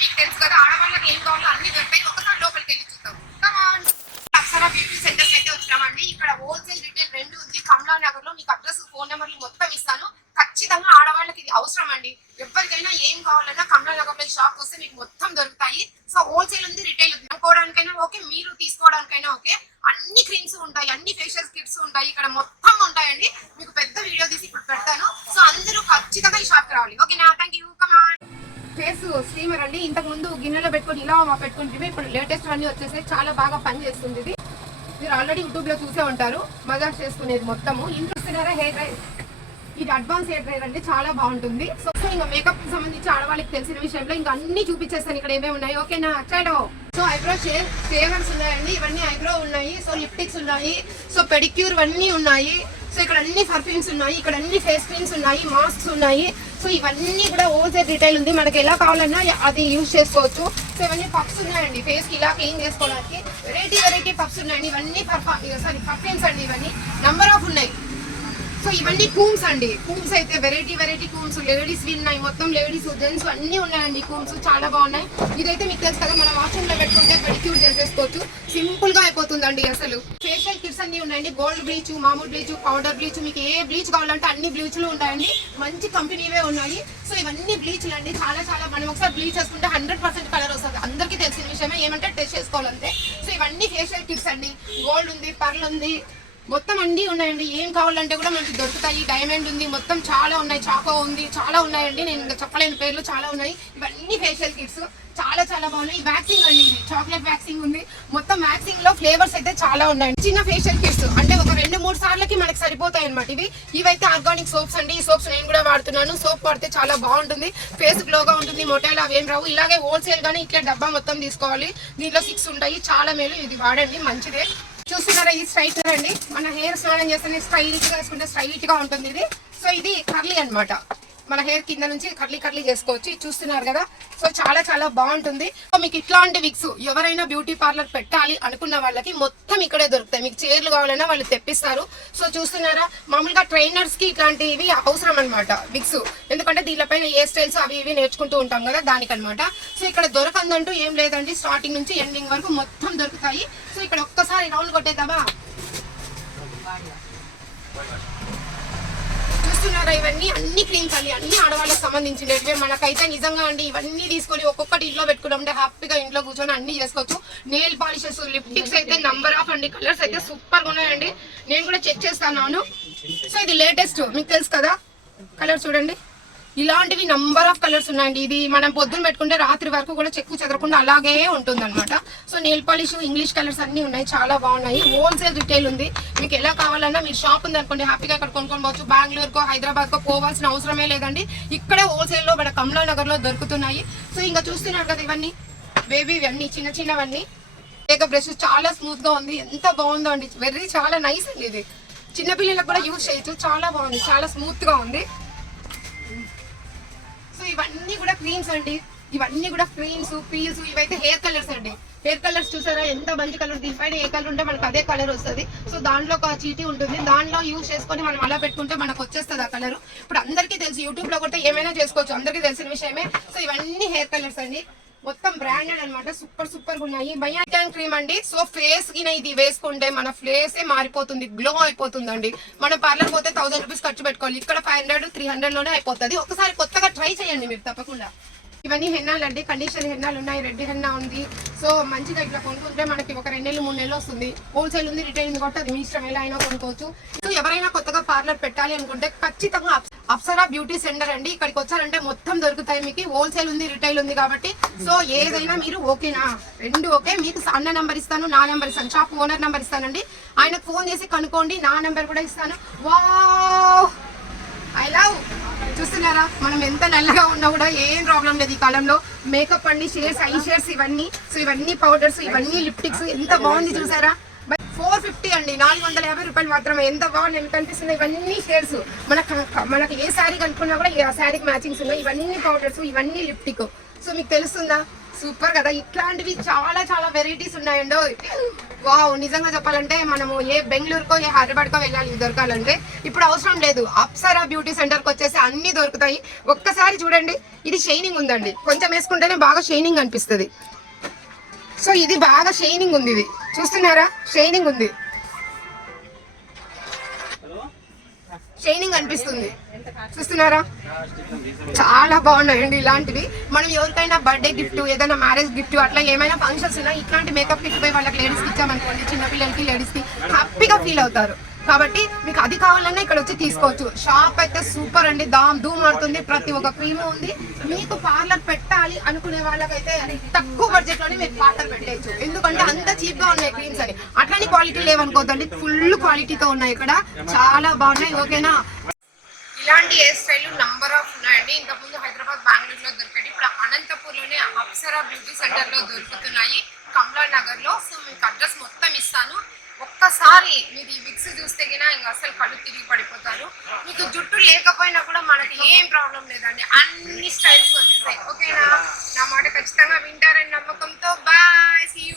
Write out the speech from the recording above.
మీకు తెలుసు కదా, ఆడవాళ్ళకి ఏం కావాలో అన్ని దొరుకుతాయి. ఒకసారి లోపలికి వెళ్ళి చూద్దాం. అప్సరా బ్యూటీ సెంటర్స్ అయితే వచ్చినామండి. ఇక్కడ హోల్సేల్ రిటైల్ రెండు ఉంది. కమలా నగర్ లో మీకు అడ్రస్ ఫోన్ నెంబర్లు మొత్తం ఇస్తాను. ఖచ్చితంగా ఆడవాళ్ళకి ఇది అవసరం అండి. ఎవరికైనా ఏం కావాలన్నా కమలా నగర్ లో షాప్ వస్తే మీకు మొత్తం దొరుకుతాయి. సో హోల్సేల్ ఉంది, రిటైల్ ఉంది. అనుకోవడానికైనా ఓకే, మీరు తీసుకోవడానికైనా ఓకే. అన్ని క్రీమ్స్ ఉంటాయి, అన్ని ఫేషియల్ కిట్స్ ఉంటాయి, ఇక్కడ మొత్తం ఉంటాయండి. మీకు పెద్ద వీడియో తీసి ఇప్పుడు పెడతాను. సో అందరూ ఖచ్చితంగా ఈ షాప్ కి రావాలి. ఓకేనా? Thank you. ఫేస్ స్టీమర్ అండి. ఇంతకు ముందు గిన్నెలో పెట్టుకుని ఇలా పెట్టుకుంటే ఇప్పుడు లేటెస్ట్ అన్ని వచ్చేసి చాలా బాగా పనిచేస్తుంది. ఇది మీరు ఆల్రెడీ యూట్యూబ్ లో చూసే ఉంటారు. మజాక్ చేసుకునేది మొత్తము. ఇంట్రెస్ట్ హెయిర్ డ్రైర్, ఇది అడ్వాన్స్ హెయిర్ డ్రైర్ అండి, చాలా బాగుంటుంది. సో ఇంకా మేకప్ కి సంబంధించి ఆడవాళ్ళకి తెలిసిన విషయంలో ఇంకా అన్ని చూపించేస్తాను ఇక్కడ ఏమేమి ఉన్నాయి. ఓకేనా? చలో. సో ఐబ్రో షేవర్స్ ఉన్నాయండి, ఇవన్నీ ఐబ్రో ఉన్నాయి. సో లిప్టిక్స్ ఉన్నాయి, సో పెడిక్యూర్ ఇవన్నీ ఉన్నాయి. సో ఇక్కడ అన్ని పర్ఫ్యూమ్స్ ఉన్నాయి, ఇక్కడ అన్ని ఫేస్ క్రీమ్స్ ఉన్నాయి, మాస్క్స్ ఉన్నాయి. సో ఇవన్నీ కూడా హోల్సేల్ రిటైల్ ఉంది. మనకి ఎలా కావాలన్నా అది యూజ్ చేసుకోవచ్చు. సో ఇవన్నీ పఫ్స్ ఉన్నాయండి, ఫేస్ కి ఇలా క్లీన్ చేసుకోవడానికి వెరైటీ పఫ్స్ ఉన్నాయండి. ఇవన్నీ పర్ఫ్యూమ్స్ అండి, ఇవన్నీ నంబర్ ఆఫ్ ఉన్నాయి. సో ఇవన్నీ కూమ్స్ అండి. కూమ్స్ అయితే వెరైటీ కూమ్స్, లేడీస్ ఉన్నాయి, మొత్తం లేడీస్ జెంట్స్ అన్ని ఉన్నాయండి. కూమ్స్ చాలా బాగున్నాయి. ఇదైతే మీకు తెలుసు కదా, మన వాష్రూమ్ లో పెట్టుకుంటే పెడిక్యూర్ చేసేసుకోవచ్చు. సింపుల్ గా అయిపోతుందండి. అసలు ఫేషియల్ కిట్స్ అన్ని ఉన్నాయండి. గోల్డ్ బ్లీచ్, మామూలు బ్లీచ్, పౌడర్ బ్లీచ్, మీకు ఏ బ్లీచ్ కావాలంటే అన్ని బ్లీచ్లు ఉన్నాయండి. మంచి కంపెనీవే ఉన్నాయి. సో ఇవన్నీ బ్లీచ్లు అండి, చాలా మనం ఒకసారి బ్లీచ్ చేసుకుంటే 100% కలర్ వస్తుంది. అందరికీ తెలిసిన విషయమే, ఏమంటే టెస్ట్ చేసుకోవాలంటే. సో ఇవన్నీ ఫేషియల్ కిట్స్ అండి. గోల్డ్ ఉంది, పర్ల్ ఉంది, మొత్తం అన్ని ఉన్నాయండి. ఏం కావాలంటే కూడా మనకి దొరుకుతాయి. డైమండ్ ఉంది, మొత్తం చాలా ఉన్నాయి. చాకో ఉంది, చాలా ఉన్నాయండి. నేను ఇంకా చెప్పలేని పేర్లు చాలా ఉన్నాయి. ఇవన్నీ ఫేషియల్ కిట్స్ చాలా బాగున్నాయి. వ్యాక్సింగ్ అండి, ఇది చాక్లెట్ వ్యాక్సింగ్ ఉంది. మొత్తం వ్యాక్సింగ్ లో ఫ్లేవర్స్ అయితే చాలా ఉన్నాయి. చిన్న ఫేషియల్ కిట్స్ అంటే ఒక 2-3 సార్లకి మనకి సరిపోతాయి అనమాట. ఇవైతే ఆర్గానిక్ సోప్స్ అండి. ఈ సోప్స్ నేను కూడా వాడుతున్నాను. సోప్ వాడితే చాలా బాగుంటుంది, ఫేస్ గ్లోగా ఉంటుంది, మొటైలు అవేం రావు. ఇలాగే హోల్సేల్ గానీ ఇట్లా డబ్బా మొత్తం తీసుకోవాలి. దీంట్లో 6 ఉంటాయి, చాలా మేలు. ఇది వాడండి, మంచిదే. చూస్తున్నారా, ఇది స్ట్రైట్నర్ అండి. మన హెయిర్ స్నానం చేస్తే స్టైలిష్ గా వేసుకుంటే స్ట్రైట్ గా ఉంటుంది ఇది. సో ఇది కర్లీ అనమాట, మన హెయిర్ కింద నుంచి కర్లీ చేసుకోవచ్చు. చూస్తున్నారు కదా. సో చాలా బాగుంటుంది. సో మీకు ఇట్లాంటి విక్స్ ఎవరైనా బ్యూటీ పార్లర్ పెట్టాలి అనుకున్న వాళ్ళకి మొత్తం ఇక్కడే దొరుకుతాయి. మీకు చైర్లు కావాలన్నా వాళ్ళు తెప్పిస్తారు. సో చూస్తున్నారా, మామూలుగా ట్రైనర్స్ కి ఇట్లాంటివి అవసరం అనమాట విక్స్. ఎందుకంటే దీనిపైన ఏ స్టైల్స్ అవి ఇవి నేర్చుకుంటూ ఉంటాం కదా, దానికనమాట. సో ఇక్కడ దొరకందంటూ ఏం లేదండి, స్టార్టింగ్ నుంచి ఎండింగ్ వరకు మొత్తం దొరుకుతాయి. సో ఇక్కడ ఒక్కసారి రౌండ్ కొట్టేద్దామా? చూస్తున్నారా, ఇవన్నీ అన్ని క్రీమ్స్ అండి, అన్ని ఆడవాళ్ళకి సంబంధించినవి. మనకైతే నిజంగా అండి ఇవన్నీ తీసుకొని ఒక్కొక్కటి ఇంట్లో పెట్టుకుంటే హ్యాపీగా ఇంట్లో కూర్చొని అన్ని చేసుకోవచ్చు. నెయిల్ పాలిషెస్, లిప్స్టిక్స్ అయితే నంబర్ ఆఫ్ అండి. కలర్స్ అయితే సూపర్ గా ఉన్నాయండి. నేను కూడా చెక్ చేస్తాను. సో ఇది లేటెస్ట్, మీకు తెలుసు కదా. కలర్ చూడండి, ఇలాంటివి నంబర్ ఆఫ్ కలర్స్ ఉన్నాయండి. ఇది మనం పొద్దున్న పెట్టుకుంటే రాత్రి వరకు కూడా చెక్కు చెదరకుండా అలాగే ఉంటుంది అనమాట. So nail polish, English colours అన్ని ఉన్నాయి, చాలా బాగున్నాయి. హోల్సేల్ రిటైల్ ఉంది. మీకు ఎలా కావాలన్నా మీరు షాప్ ఉంది అనుకోండి, హ్యాపీగా ఇక్కడ కొనుక్కొని పోవచ్చు. బెంగళూరుకో హైదరాబాద్కో పోవాల్సిన అవసరమే లేదండి. ఇక్కడే హోల్సేల్ లో మన కమలా నగర్ లో దొరుకుతున్నాయి. సో ఇంకా చూస్తున్నారు కదా, ఇవన్నీ బేబీ అన్ని చిన్నవన్నీ. మేకప్ బ్రష్ చాలా స్మూత్ గా ఉంది, ఎంత బాగుందో అండి. చాలా నైస్ అండి. ఇది చిన్నపిల్లలకు కూడా యూజ్ చేయొచ్చు, చాలా బాగుంది, చాలా స్మూత్ గా ఉంది. సో ఇవన్నీ కూడా క్రీమ్స్ అండి, ఇవన్నీ కూడా క్రీమ్స్, పీల్స్. ఇవైతే హెయిర్ కలర్స్ అండి. హెయిర్ కలర్స్ చూసారా, ఎంత మంచి కలర్. దీనిపైన ఏ కలర్ ఉంటే మనకు అదే కలర్ వస్తుంది. సో దాంట్లో ఒక చీటీ ఉంటుంది, దాంట్లో యూజ్ చేసుకొని మనం అలా పెట్టుకుంటే మనకు వచ్చేస్తుంది ఆ కలర్. ఇప్పుడు అందరికీ తెలుసు, యూట్యూబ్ లో కూడా ఏమైనా చేసుకోవచ్చు, అందరికీ తెలిసిన విషయమే. సో ఇవన్నీ హెయిర్ కలర్స్ అండి, మొత్తం బ్రాండెడ్ అనమాట. సూపర్ ఉన్నాయి. బయాన్ క్రీమ్ అండి. సో ఫేస్ కి ఇది వేసుకుంటే మన ఫేస్ మారిపోతుంది, గ్లో అయిపోతుందండి. మనం పార్లర్ పోతే 1000 రూపీస్ ఖర్చు పెట్టుకోవాలి, ఇక్కడ 500-300 లోనే అయిపోతుంది. ఒకసారి కొత్తగా ట్రై చేయండి మీరు తప్పకుండా. ఇవన్నీ హెన్నాలు అండి, కండిషనర్ హెన్నాలు ఉన్నాయి, రెడ్ హెన్నా ఉంది. సో మంచిగా ఇట్లా కొనుక్కుంటే మనకి ఒక 2 నెలలు 3 నెలలు వస్తుంది. హోల్సేల్ ఉంది, రిటైల్ ఉంది కాబట్టి అది మీ ఇష్టం, ఎలా అయినా కొనుక్కోవచ్చు. సో ఎవరైనా కొత్తగా పార్లర్ పెట్టాలి అనుకుంటే ఖచ్చితంగా అప్సరా బ్యూటీ సెంటర్ అండి. ఇక్కడికి వచ్చారంటే మొత్తం దొరుకుతాయి మీకు. హోల్సేల్ ఉంది, రిటైల్ ఉంది కాబట్టి సో ఏదైనా మీరు ఓకేనా, రెండు ఓకే. మీకు అన్న నెంబర్ ఇస్తాను, నా నెంబర్ ఇస్తాను, షాప్ ఓనర్ నెంబర్ ఇస్తానండి. ఆయనకు ఫోన్ చేసి కనుక్కోండి, నా నెంబర్ కూడా ఇస్తాను. Wow, I love. చూస్తున్నారా, మనం ఎంత నల్లగా ఉన్నా కూడా ఏం ప్రాబ్లం లేదు ఈ కాలంలో. మేకప్ అండి, షేడ్స్, ఐ షేడ్స్ ఇవన్నీ. సో ఇవన్నీ పౌడర్స్, ఇవన్నీ లిప్టిక్స్, ఎంత బాగుంది చూసారా. 450 అండి, 450 రూపాయలు మాత్రమే. ఎంత బాగుంది, ఎంత అనిపిస్తుంది. ఇవన్నీ షేడ్స్, మనకి ఏ శారీ కనుక్కున్నా కూడా ఆ శారీకి మ్యాచింగ్స్ ఉన్నాయి. ఇవన్నీ పౌడర్స్, ఇవన్నీ లిప్టిక్. సో మీకు తెలుస్తుందా. సూపర్ కదా, ఇట్లాంటివి చాలా చాలా వెరైటీస్ ఉన్నాయండి. వావ్, నిజంగా చెప్పాలంటే మనము ఏ బెంగళూరుకో ఏ హైదరాబాద్కో వెళ్ళాలి ఇవి దొరకాలంటే ఇప్పుడు అవసరం లేదు. అప్సరా బ్యూటీ సెంటర్కి వచ్చేసి అన్ని దొరుకుతాయి. ఒక్కసారి చూడండి, ఇది షైనింగ్ ఉందండి, కొంచెం వేసుకుంటేనే బాగా షైనింగ్ అనిపిస్తుంది. సో ఇది బాగా షైనింగ్ ఉంది, ఇది చూస్తున్నారా, షైనింగ్ ఉంది, షైనింగ్ అనిపిస్తుంది, చూస్తున్నారా, చాలా బాగున్నాయండి. ఇలాంటివి మనం ఎవరికైనా బర్త్డే గిఫ్ట్, ఏదైనా మ్యారేజ్ గిఫ్ట్, అట్లా ఏమైనా ఫంక్షన్స్ ఉన్నా ఇట్లాంటి మేకప్ కిట్ పోయి వాళ్ళకి లేడీస్కి ఇచ్చామనుకోండి, చిన్నపిల్లలకి లేడీస్కి హ్యాపీగా ఫీల్ అవుతారు. కాబట్టి మీకు అది కావాలన్నా ఇక్కడ వచ్చి తీసుకోవచ్చు. షాప్ అయితే సూపర్ అండి, దామ్ ధూమ్ ఆడుతుంది, ప్రతి ఒక్క క్రీమ్ ఉంది. మీకు పార్లర్ పెట్టాలి అనుకునే వాళ్ళకైతే తక్కువ బడ్జెట్ లోనే మీకు పార్లర్ పెట్టేయచ్చు, ఎందుకంటే అంత చీప్ గా ఉన్నాయి క్రీమ్స్ అని. అట్లానే క్వాలిటీ లేవనుకోద్దండి, ఫుల్ క్వాలిటీతో ఉన్నాయి, ఇక్కడ చాలా బాగున్నాయి. ఓకేనా, ఇలాంటి హెయిర్ స్టైల్ నంబర్ ఆఫ్ ఉన్నాయండి. ఇంతకుముందు హైదరాబాద్, బెంగళూరులో దొరికాయి, ఇప్పుడు అనంతపూర్లోనే అప్సరా బ్యూటీ సెంటర్ లో దొరుకుతున్నాయి, కమలా నగర్ లో. సో మీకు అడ్రస్ మొత్తం ఇస్తాను. ఒక్కసారి మీరు ఈ విక్స్ చూస్తే గినా ఇంకా అసలు కళ్ళు తిరిగి పడిపోతారు. మీకు జుట్టు లేకపోయినా కూడా మనకి ఏం ప్రాబ్లం లేదండి, అన్ని స్టైల్స్ వచ్చేసాయి. ఓకేనా, నా మాట ఖచ్చితంగా వింటారని నమ్మకంతో బాయ్, సీ యూ.